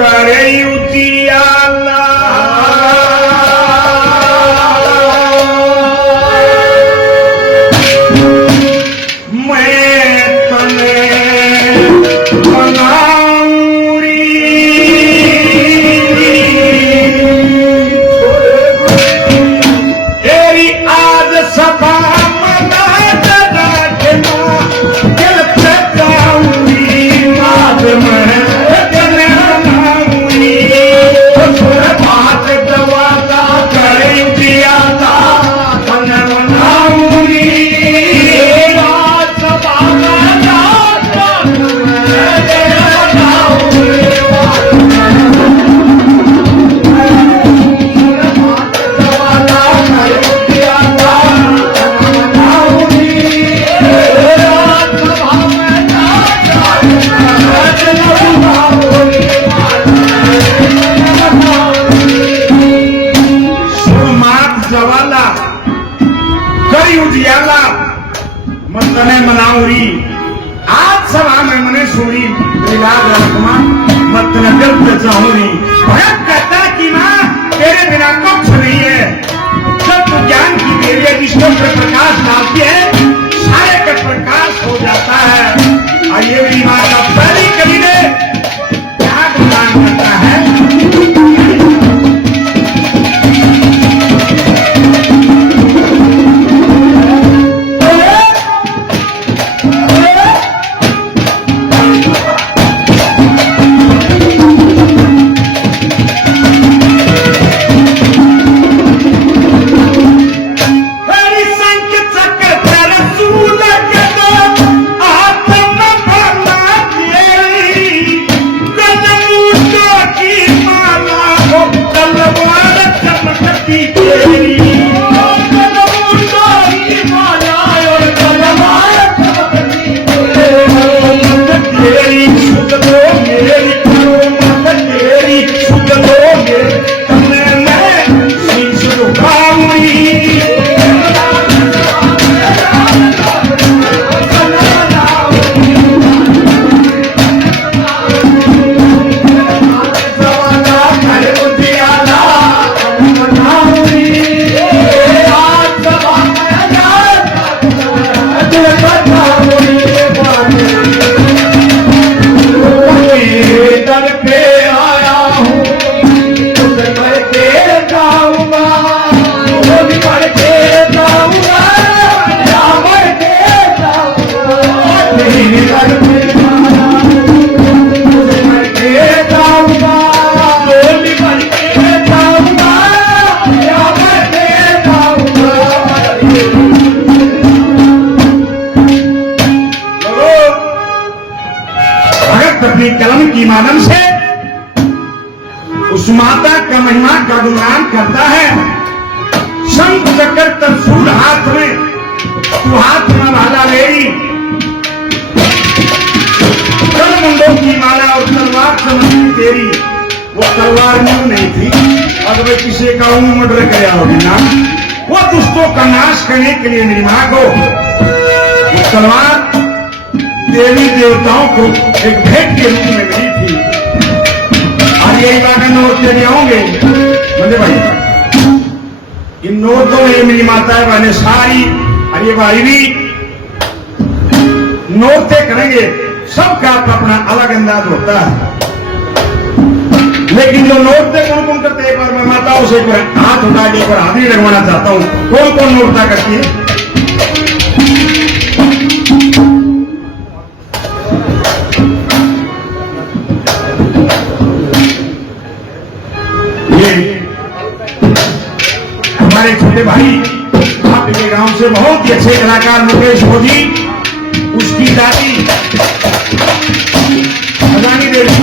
करे उजियाला मनाउरी आज सभा में मने सुनी भगत कहता कि मां तेरे बिना कुछ नहीं है। जब तू ज्ञान की देवी जिसको प्रकाश डालती है सारे का प्रकाश हो जाता है। और ये मेरी मां का पहली कवि ने क्या गुणगान करता है। कलम की माध्यम से उस माता का महिमा का गुणगान करता है। शंख चक्र त्रिशूल हाथ में तू हाथ में माला ले मुंडों की माला और तलवार समझती तेरी। वो तलवार न्यू नहीं थी अगर वे किसी का मर्डर गया होगी ना। वो दुष्टों का नाश करने के लिए मेरी मां को वो तलवार देवी देवताओं को एक भेंट के रूप में मिली थी। और यही बात नौरते नहीं होंगे मंदे भाई। इन नौरतों में मेरी माताएं बहने सारी और ये भाई भी नौरते करेंगे। सबका अपना अलग अंदाज होता है। लेकिन जो नौरते कौन कौन करते हैं एक बार मैं माताओं से हाथ उठा के एक बार हाजिरी लगवाना चाहता हूं। कौन कौन नौरता करती है। हमारे छोटे भाई आपके गांव से बहुत ही अच्छे कलाकार मुकेश मोदी उसकी दादी अदानी देवी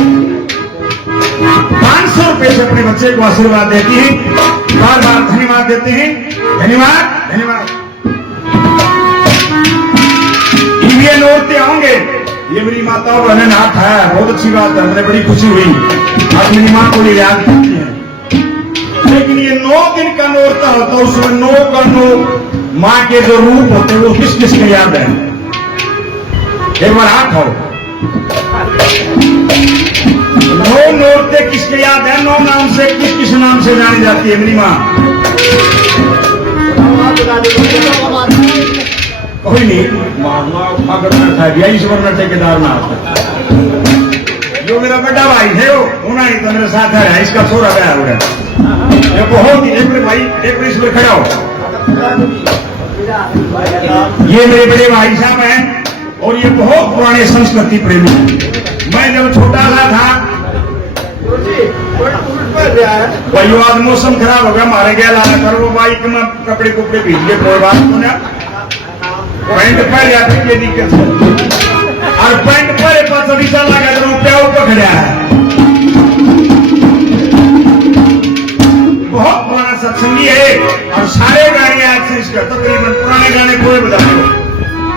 500 रुपए से अपने बच्चे को आशीर्वाद देती हैं। बार बार धन्यवाद देते हैं। धन्यवाद धन्यवाद। ये नौरते होंगे ये मेरी माताओं बहने नाथ है। बहुत अच्छी बात है। मुझे बड़ी खुशी हुई आज मेरी मां को ये याद करती है। लेकिन ये 9 दिन का नौरता होता है उसमें 9 का 9 मां के जो रूप होते हैं वो किस किस के याद है। एक बार हाथ हो 9 नौरते किसके याद है? 9 नाम से किस नाम से जानी जाती है मेरी माँ? कोई नहीं, ईश्वर ठेकेदार जो मेरा बड़ा भाई है वो उन्हें तो मेरे साथ है, इसका छोरा गया हो रहा। ये बहुत ही एक मिनट भाई, एक मिनट इसमें खड़ा हो। ये मेरे बड़े भाई साहब हैं और ये बहुत पुराने संस्कृति प्रेमी हैं। मैं जब छोटा सा था भाई आज मौसम खराब हो गया, मारे गया लाया कर वो बाइक में कपड़े कुपड़े भीज गए, कोई बात नहीं, पैंट पहन जाती ये दिक्कत है। और पैंट पर पास अभी साल लगा तो रुपया ऊपर खड़ा है। बहुत पुराना सत्संगी है और सारे गाने आज से इसका तकरीबन पुराने गाने कोई बजा दो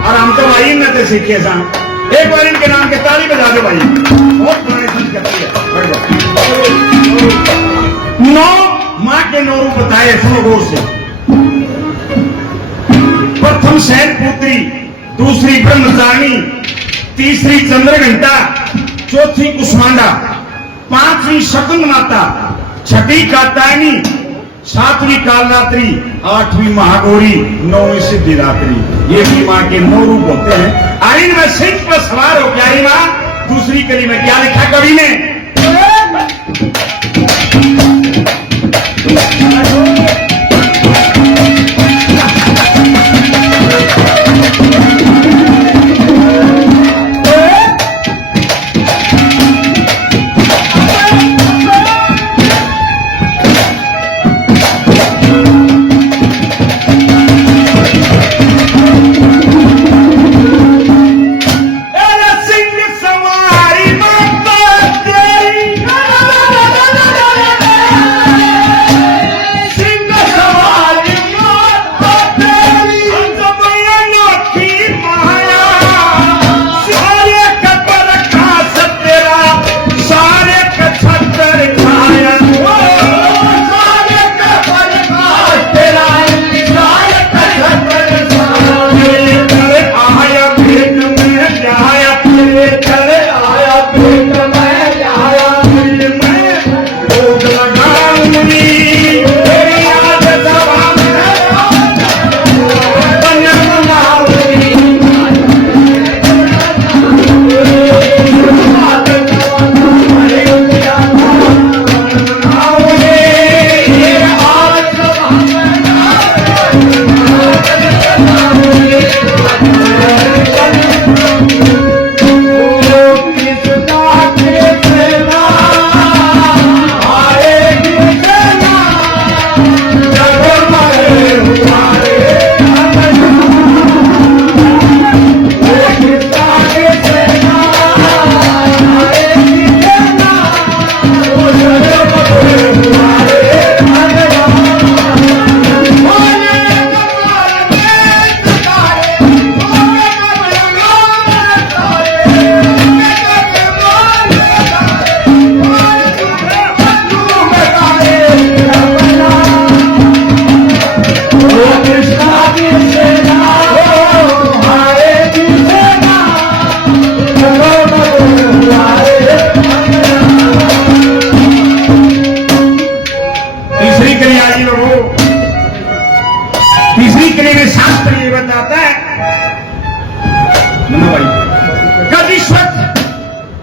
और हम तो भाई न तो सीखे सा। एक बार इनके नाम के ताली बजा दो भाई, बहुत पुराने संस्कृति है। 9 माँ के 9 रूप बताए सुनो गौर से। प्रथम शैल पुत्री, दूसरी ब्रह्मचारिणी, तीसरी चंद्रघंटा, चौथी कुष्मांडा, 5वीं शकुन माता, 6ठी कात्यायनी, 7वीं कालरात्रि, 8वीं महागौरी, 9वीं सिद्धिदात्री। ये भी माँ के 9 रूप होते हैं। आइन में सिंह पर सवार हो क्या माँ? दूसरी कली में क्या लिखा कवि ने?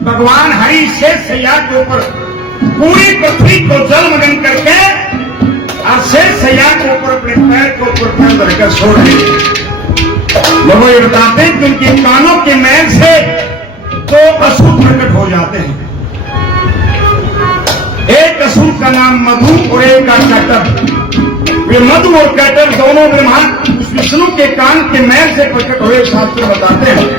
भगवान हरि शेष सैया के ऊपर पूरी पृथ्वी को जलमग्न करके और शेष सैया के ऊपर अपने पैर के ऊपर पैर धरकर सो रहे हैं। लोग ये बताते हैं कि उनके कानों के मैल से दो असुर प्रकट हो जाते हैं। एक असुर का नाम मधु और एक का कैटर। वे मधु और कैटर दोनों ब्रह्मा उस विष्णु के कान के मैल से प्रकट हुए शास्त्र बताते हैं।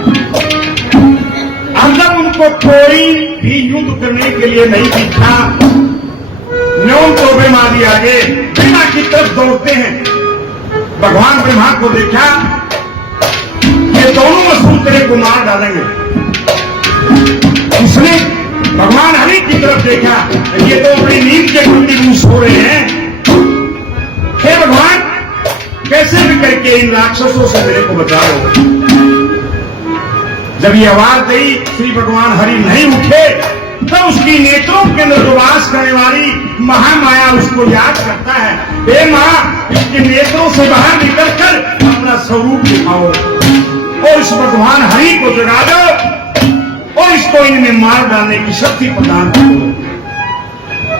अंदर उनको कोई भी युद्ध करने के लिए नहीं दिखा। न्योन तो ब्रह्मा जी आगे ब्रह्मा की तरफ दौड़ते हैं। भगवान ब्रह्मा को देखा ये दोनों असुर तेरे को मार डालेंगे। उसने भगवान हरि की तरफ देखा, ये तो अपनी नींद के कंटिन्यूस हो रहे हैं। हे भगवान, कैसे भी करके इन राक्षसों से मेरे को बचाओ। जब ये आवाज दी, श्री भगवान हरि नहीं उठे तो उसकी नेत्रों के अंदर जो वास करने वाली महामाया उसको याद करता है, हे माँ इसके नेत्रों से बाहर निकल कर अपना स्वरूप दिखाओ और इस भगवान हरि को जगा दो और इसको इनमें मार डालने की शक्ति प्रदान करो।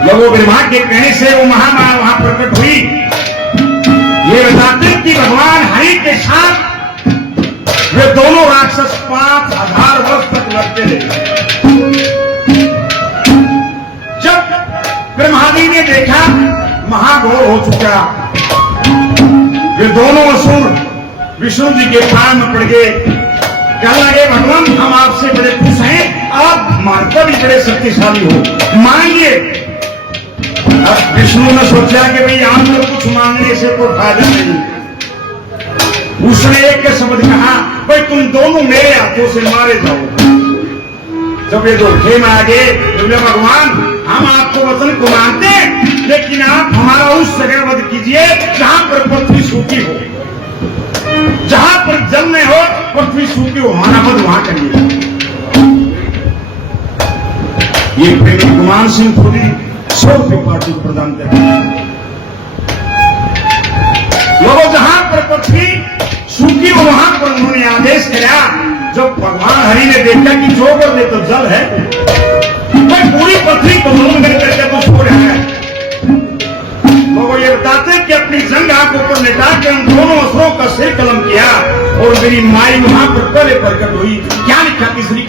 लोगों ब्रह्मा के कहने से वो महामाया वहां प्रकट हुई। ये बताते कि भगवान हरि के साथ वे दोनों राक्षस 5000 वर्ष तक लड़ते रहे। जब ब्रह्माजी ने देखा महाघोर हो चुका, वे दोनों असुर विष्णु जी के पार में पड़ गए। कहने लगे भगवान हम आपसे बड़े खुश हैं, आप मानकर भी बड़े शक्तिशाली हो, मांगिए। अब विष्णु ने सोचा कि भाई आप लोग कुछ मांगने से कोई फायदा नहीं। उसने एक शब्द कहा, भाई तुम दोनों मेरे हाथों से मारे जाओ। जब ये दो खेम आ गए तो बोले भगवान हम आपको वचन को मानते हैं, लेकिन आप हमारा उस जगह वध कीजिए जहां पर पृथ्वी सूखी हो, जहां पर जल नहीं हो, पृथ्वी सूखी हो, हमारा वध वहां करिए। ये प्रेमी कुमार सिंह खुदी 100 रुपये पार्टी को प्रदान करें। लोगों जहां पर पृथ्वी सूखी हो वहां पर उन्होंने आदेश किया। जब भगवान हरि ने देखा कि जो कर दे तो जल है, भाई पूरी पृथ्वी को जल करके तो सो रहा है। लोगों ये बताते कि अपनी जंग आंख ऊपर लेटा के उन दोनों असुरों का सिर कलम किया और मेरी माई वहां पर पहले प्रकट हुई। क्या लिखा तीसरी